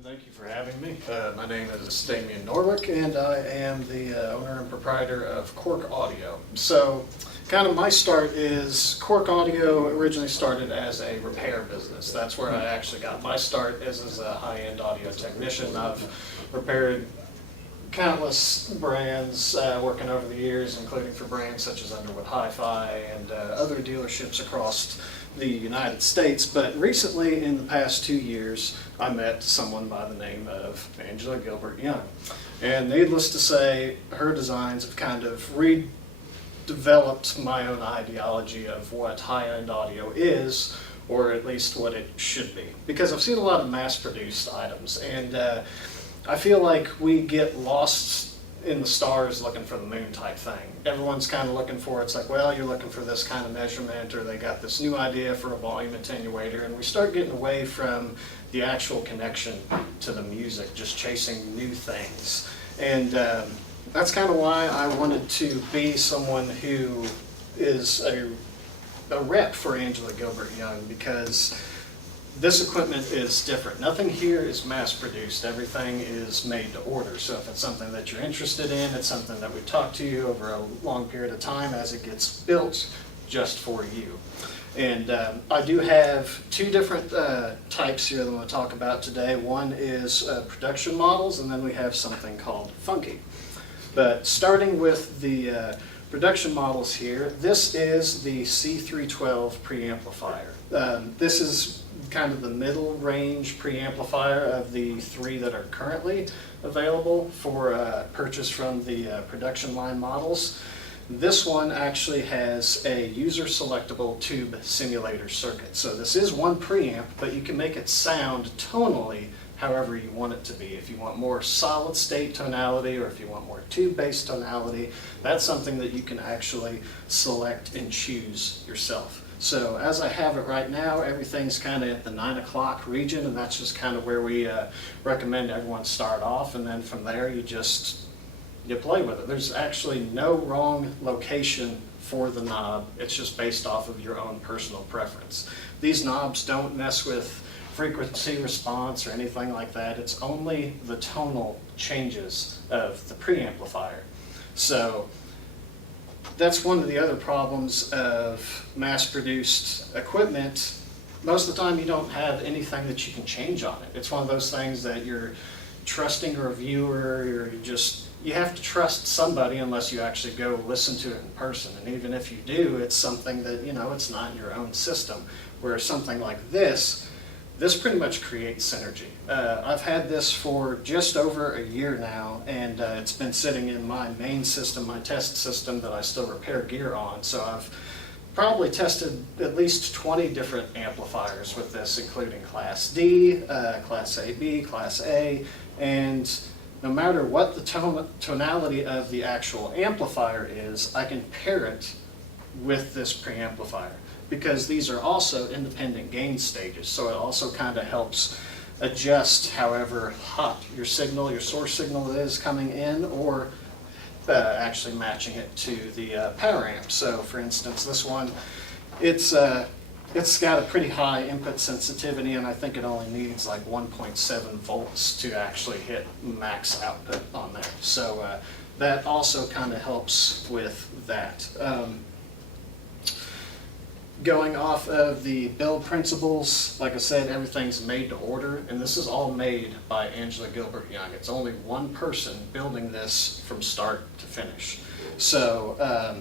and thank you for having me. My name is Damien, and I am the owner and proprietor of Cork Audio. So, kind of my start is Cork Audio originally started as a repair business. That's where I actually got my start as a high-end audio technician. I've repaired countless brands working over the years, including for brands such as Underwood Hi-Fi and other dealerships across the United States. But recently, in the past 2 years, I met someone by the name of Angela-Gilbert-Yeung. And needless to say, her designs have kind of redeveloped my own ideology of what high-end audio is, or at least what it should be. Because I've seen a lot of mass-produced items, and I feel like we get lost in the stars looking for the moon type thing. Everyone's kind of looking for, it's like, well, you're looking for this kind of measurement, or they got this new idea for a volume attenuator, and we start getting away from the actual connection to the music, just chasing new things. And that's kind of why I wanted to be someone who is a rep for Angela-Gilbert-Yeung, because this equipment is different. Nothing here is mass-produced. Everything is made to order. So if it's something that you're interested in, it's something that we talk to you over a long period of time as it gets built just for you. And I do have two different types here that I'm going to talk about today. One is production models, and then we have something called funky. But starting with the production models here, this is the C312 preamplifier. This is kind of the middle range preamplifier of the three that are currently available for purchase from the production line models. This one actually has a user selectable tube simulator circuit. So this is one preamp, but you can make it sound tonally however you want it to be. If you want more solid state tonality, or if you want more tube-based tonality, that's something that you can actually select and choose yourself. So as I have it right now, everything's kind of at the 9 o'clock region, and that's just kind of where we recommend everyone start off, and then from there you play with it. There's actually no wrong location for the knob. It's just based off of your own personal preference. These knobs don't mess with frequency response or anything like that. It's only the tonal changes of the preamplifier. So that's one of the other problems of mass-produced equipment. Most of the time you don't have anything that you can change on it. It's one of those things that you're trusting a reviewer, or you have to trust somebody unless you actually go listen to it in person. And even if you do, it's something that, it's not your own system. Whereas something like this pretty much creates synergy. I've had this for just over a year now, and it's been sitting in my main system, my test system that I still repair gear on. So I've probably tested at least 20 different amplifiers with this, including Class D, Class AB, Class A, and no matter what the tonality of the actual amplifier is, I can pair it with this preamplifier, because these are also independent gain stages. So it also kind of helps adjust however hot your source signal is coming in, or actually matching it to the power amp. So for instance, this one, it's got a pretty high input sensitivity, and I think it only needs like 1.7 volts to actually hit max output on there. So that also kind of helps with that. Going off of the build principles, like I said, everything's made to order, and this is all made by Angela-Gilbert-Yeung. It's only one person building this from start to finish. So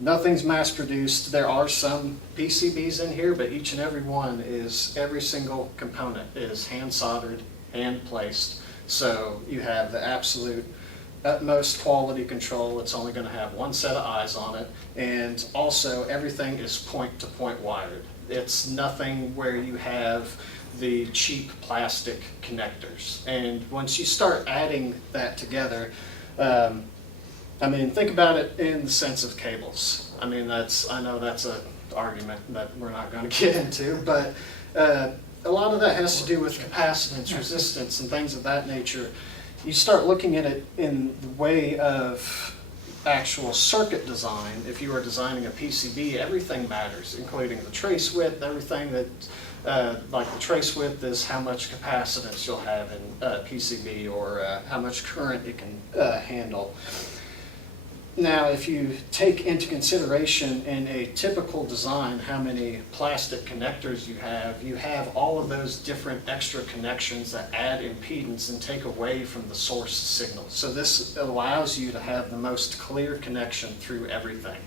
nothing's mass produced. There are some PCBs in here, but each and every single component is hand soldered, hand placed. So you have the absolute utmost quality control. It's only going to have one set of eyes on it, and also everything is point-to-point wired. It's nothing where you have the cheap plastic connectors. And once you start adding that together, think about it in the sense of cables. I know that's an argument that we're not going to get into, but a lot of that has to do with capacitance, resistance, and things of that nature. You start looking at it in the way of actual circuit design, if you are designing a PCB, everything matters, including the trace width, everything that, like the trace width is how much capacitance you'll have in PCB, or how much current it can handle. Now, if you take into consideration in a typical design how many plastic connectors you have all of those different extra connections that add impedance and take away from the source signal. So this allows you to have the most clear connection through everything.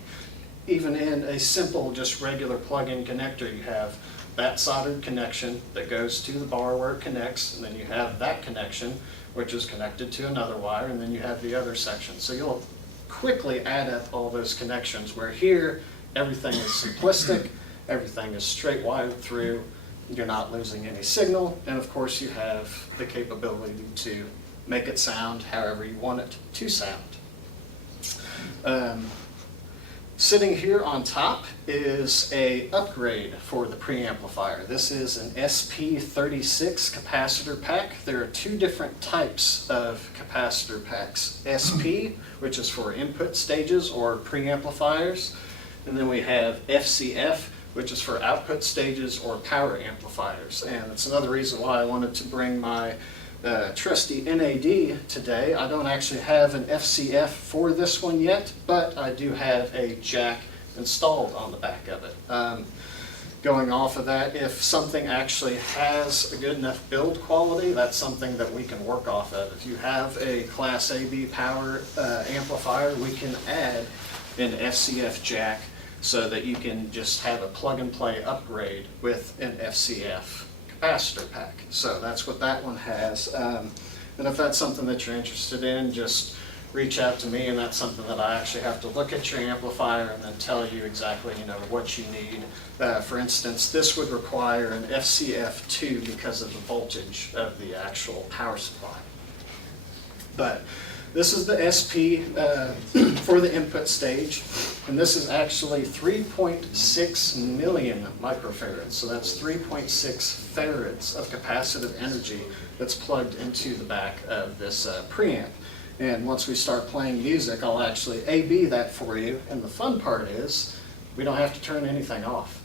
Even in a simple, just regular plug-in connector, you have that soldered connection that goes to the bar where it connects, and then you have that connection, which is connected to another wire, and then you have the other section. So you'll quickly add up all those connections, where here everything is simplistic, everything is straight wired through, you're not losing any signal, and of course you have the capability to make it sound however you want it to sound. Sitting here on top is a upgrade for the preamplifier. This is an SP36 capacitor pack. There are two different types of capacitor packs. SP, which is for input stages or preamplifiers, and then we have FCF, which is for output stages or power amplifiers. And it's another reason why I wanted to bring my trusty NAD today. I don't actually have an FCF for this one yet, but I do have a jack installed on the back of it. Going off of that, if something actually has a good enough build quality, that's something that we can work off of. If you have a Class AB power amplifier, we can add an FCF jack so that you can just have a plug-and-play upgrade with an FCF capacitor pack. So that's what that one has. And if that's something that you're interested in, just reach out to me, and that's something that I actually have to look at your amplifier and then tell you exactly, what you need. For instance, this would require an FCF2 because of the voltage of the actual power supply. But this is the SP for the input stage, and this is actually 3.6 million microfarads. So that's 3.6 farads of capacitive energy that's plugged into the back of this preamp. And once we start playing music, I'll actually A/B that for you. And the fun part is we don't have to turn anything off.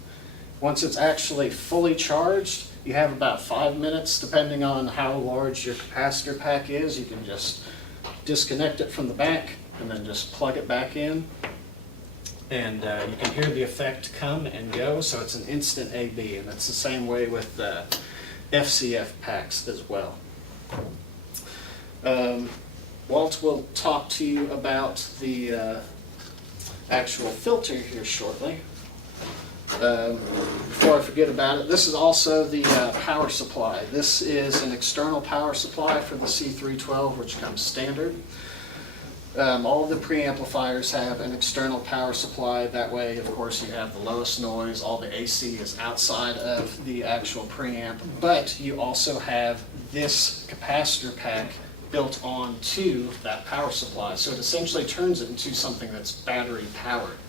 Once it's actually fully charged, you have about 5 minutes, depending on how large your capacitor pack is. You can just disconnect it from the back and then just plug it back in. And you can hear the effect come and go, so it's an instant A/B. And it's the same way with the FCF packs as well. Walt will talk to you about the actual filter here shortly. Before I forget about it, this is also the power supply. This is an external power supply for the C312, which comes standard. All of the preamplifiers have an external power supply. That way, of course, you have the lowest noise. All the AC is outside of the actual preamp, but you also have this capacitor pack built onto that power supply. So it essentially turns it into something that's battery powered.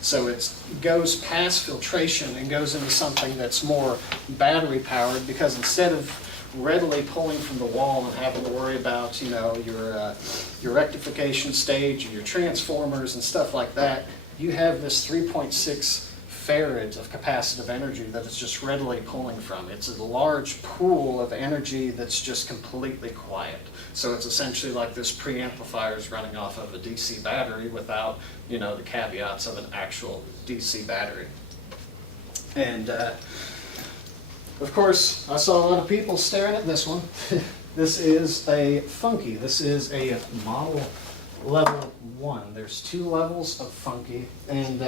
So it goes past filtration and goes into something that's more battery powered, because instead of readily pulling from the wall and having to worry about your rectification stage or your transformers and stuff like that, you have this 3.6 farads of capacitive energy that it's just readily pulling from. It's a large pool of energy that's just completely quiet. So it's essentially like this preamplifier is running off of a DC battery without, the caveats of an actual DC battery. And of course, I saw a lot of people staring at this one. This is a Funky. This is a model level 1. There's 2 levels of Funky, and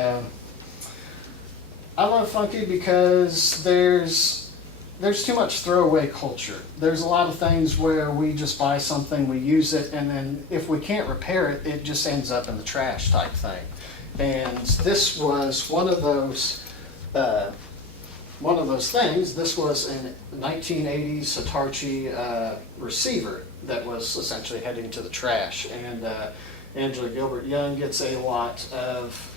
I love Funky because there's too much throwaway culture. There's a lot of things where we just buy something, we use it, and then if we can't repair it, it just ends up in the trash type thing. And this was one of those things. This was a 1980s Hitachi receiver that was essentially heading to the trash. And Angela-Gilbert-Yeung gets a lot of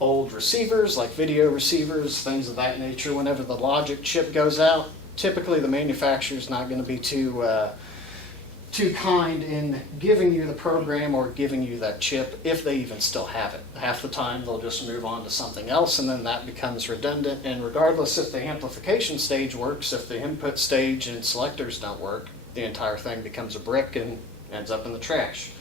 old receivers, like video receivers, things of that nature. Whenever the logic chip goes out, typically the manufacturer's not going to be too too kind in giving you the program or giving you that chip, if they even still have it. Half the time they'll just move on to something else, and then that becomes redundant. And regardless if the amplification stage works, if the input stage and selectors don't work, the entire thing becomes a brick and ends up in the trash.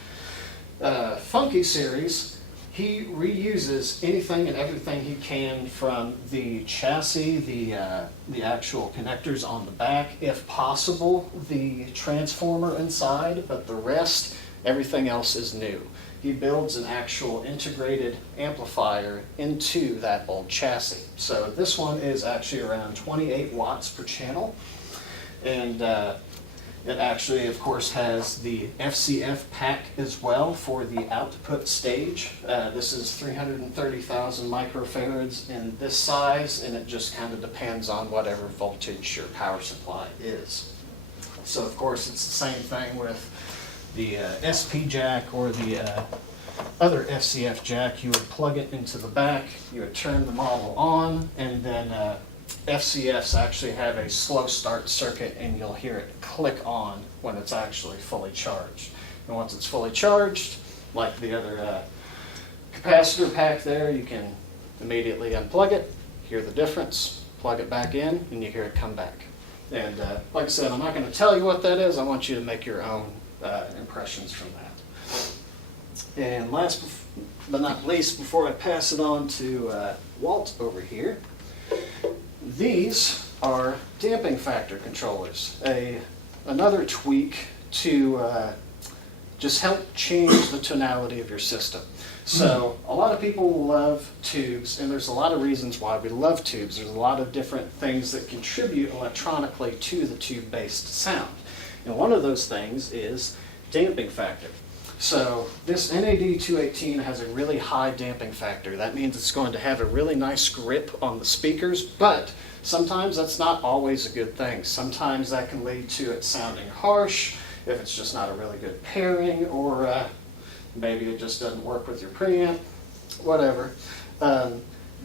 Funky Series, he reuses anything and everything he can from the chassis, the actual connectors on the back, if possible, the transformer inside, but the rest, everything else is new. He builds an actual integrated amplifier into that old chassis. So this one is actually around 28 watts per channel, and it actually, of course, has the FCF pack as well for the output stage. This is 330,000 microfarads in this size, and it just kind of depends on whatever voltage your power supply is. So, of course, it's the same thing with the SP jack or the other FCF jack. You would plug it into the back, you would turn the model on, and then FCFs actually have a slow start circuit, and you'll hear it click on when it's actually fully charged. And once it's fully charged, like the other capacitor pack there, you can immediately unplug it, hear the difference, plug it back in, and you hear it come back. And like I said, I'm not going to tell you what that is. I want you to make your own impressions from that. And last but not least, before I pass it on to Walt over here, these are damping factor controllers, another tweak to just help change the tonality of your system. So a lot of people love tubes, and there's a lot of reasons why we love tubes. There's a lot of different things that contribute electronically to the tube-based sound. And one of those things is damping factor. So this NAD 218 has a really high damping factor. That means it's going to have a really nice grip on the speakers, but sometimes that's not always a good thing. Sometimes that can lead to it sounding harsh, if it's just not a really good pairing, or maybe it just doesn't work with your preamp, whatever.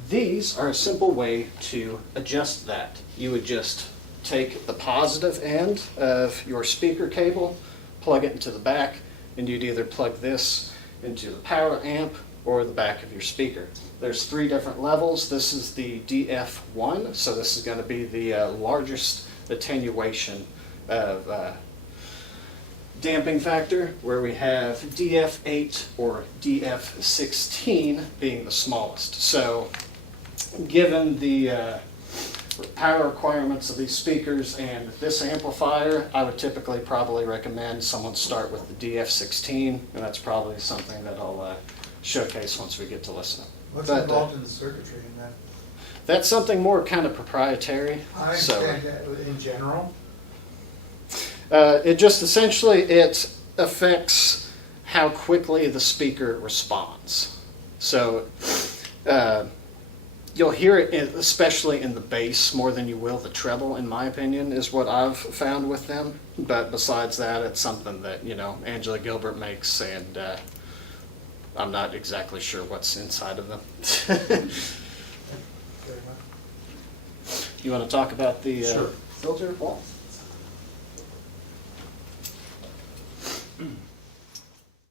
These are a simple way to adjust that. You would just take the positive end of your speaker cable, plug it into the back, and you'd either plug this into the power amp or the back of your speaker. There's 3 different levels. This is the DF1, so this is going to be the largest attenuation of damping factor, where we have DF8 or DF16 being the smallest. So given the power requirements of these speakers and this amplifier, I would typically probably recommend someone start with the DF16, and that's probably something that I'll showcase once we get to listening. What's involved in the circuitry in that? That's something more kind of proprietary. I understand that in general. It just essentially, it affects how quickly the speaker responds. So you'll hear it especially in the bass more than you will the treble, in my opinion, is what I've found with them. But besides that, it's something that, you know, Angela-Gilbert makes, and I'm not exactly sure what's inside of them. You want to talk about the Sure. filter, Paul?